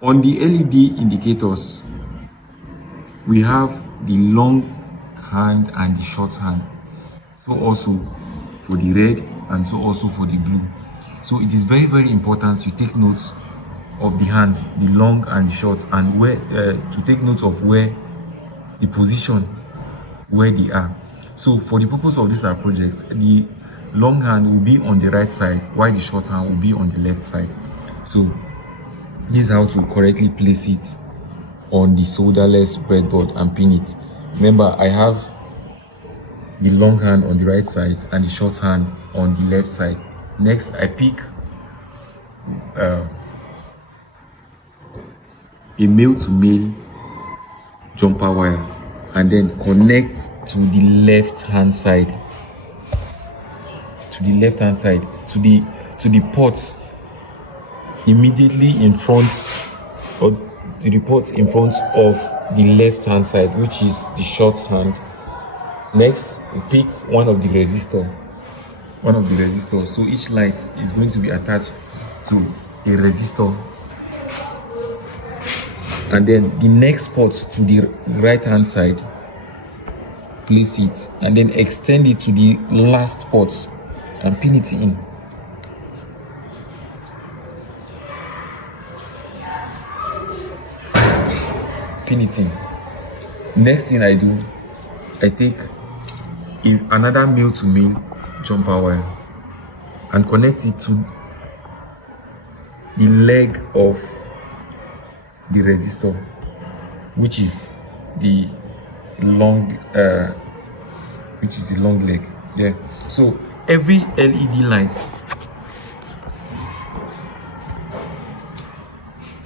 On the LED indicators, we have the long hand and the short hand. So also for the red and so also for the blue. So it is very, very important to take notes of the hands, the long and the short, and where to take note of where the position where they are. So for the purpose of this project, the long hand will be on the right side while the short hand will be on the left side. So this is how to correctly place it on the solderless breadboard and pin it. Remember, I have the long hand on the right side and the short hand on the left side. Next, I pick a male to male jumper wire and then connect to the left hand side, to the ports immediately in front, or the port in front of the left hand side, which is the short hand. Next, we pick one of the resistors. So each light is going to be attached to a resistor, and then the next port to the right hand side, place it and then extend it to the last port and pin it in. Next thing I do, I take another male to male jumper wire and connect it to the leg of the resistor, which is the long leg. Yeah. So every LED light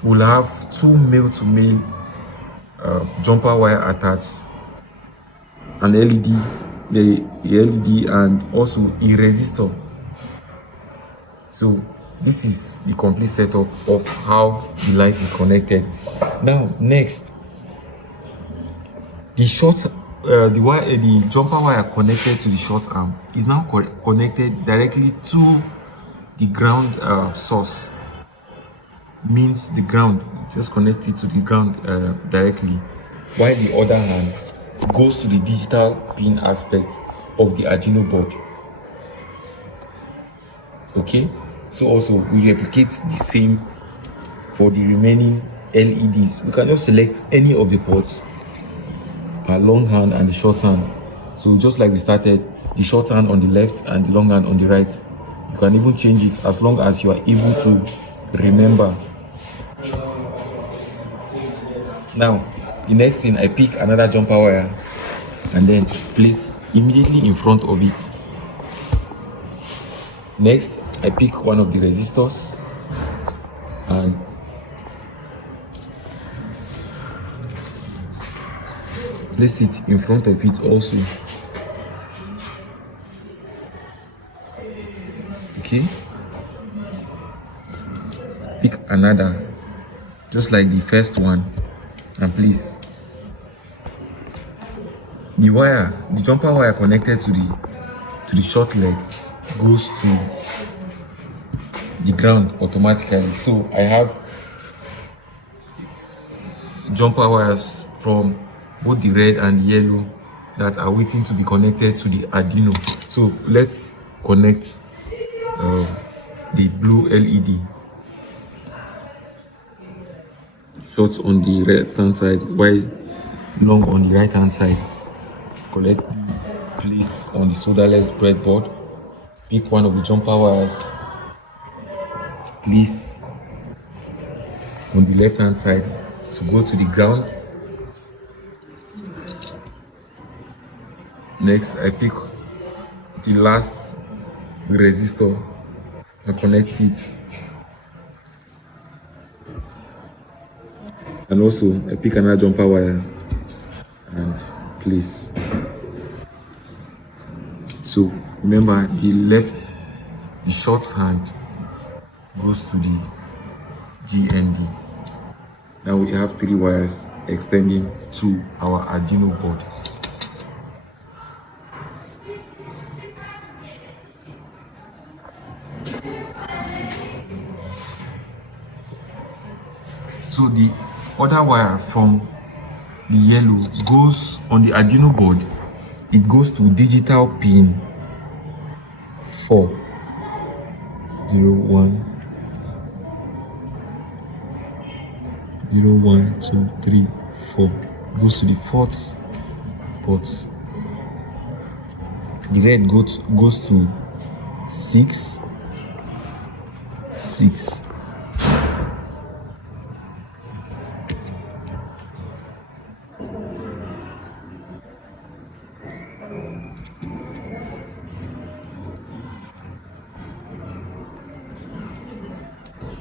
will have two male to male jumper wire attached, an the LED and also a resistor. So this is the complete setup of how the light is connected. Now next, the jumper wire connected to the short arm is now connected directly to the ground source. Means the ground, just connect it to the ground directly, while the other hand goes to the digital pin aspect of the Arduino board. Okay, so also we replicate the same for the remaining LEDs. We can just select any of the ports, a long hand and the short hand. So just like we started, the short hand on the left and the long hand on the right. You can even change it as long as you are able to remember. Now the next thing, I pick another jumper wire and then place immediately in front of it. Next, I pick one of the resistors and place it in front of it also. Okay, pick another just like the first one and place the jumper wire connected to the short leg goes to the ground automatically. So I have jumper wires from both the red and the yellow that are waiting to be connected to the Arduino. So let's connect the blue LED. Short on the left hand side while long on the right hand side. Collect, place on the solderless breadboard. Pick one of the jumper wires, place on the left hand side to go to the ground. Next, I pick the last resistor and connect it, and also I pick another jumper wire and place. So remember, the short hand goes to the GND. Now we have 3 wires extending to our Arduino board. So the other wire from the yellow goes on the Arduino board. It goes to digital pin 4, 0, 1, 0, 1, 2, 3, 4. It goes to the fourth port. The red goes to 6, 6.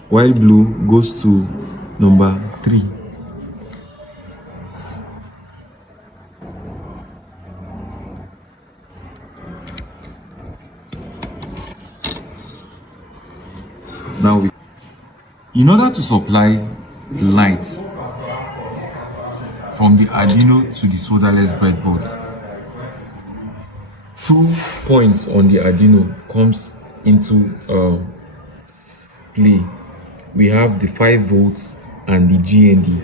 While blue goes to number 3. Now, in order to supply light from the Arduino to the solderless breadboard, 2 points on the Arduino comes into play. We have the 5 volts and the GND.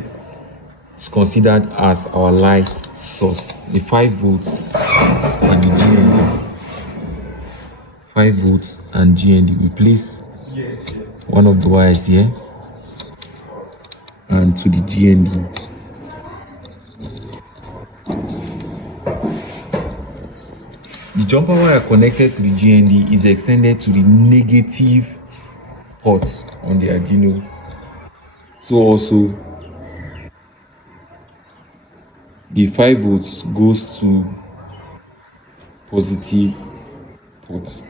It's considered as our light source. The 5 volts and the GND. 5 volts and GND. We place one of the wires here and to the GND. The jumper wire connected to the GND is extended to the negative ports on the Arduino. So also the 5 volts goes to positive port.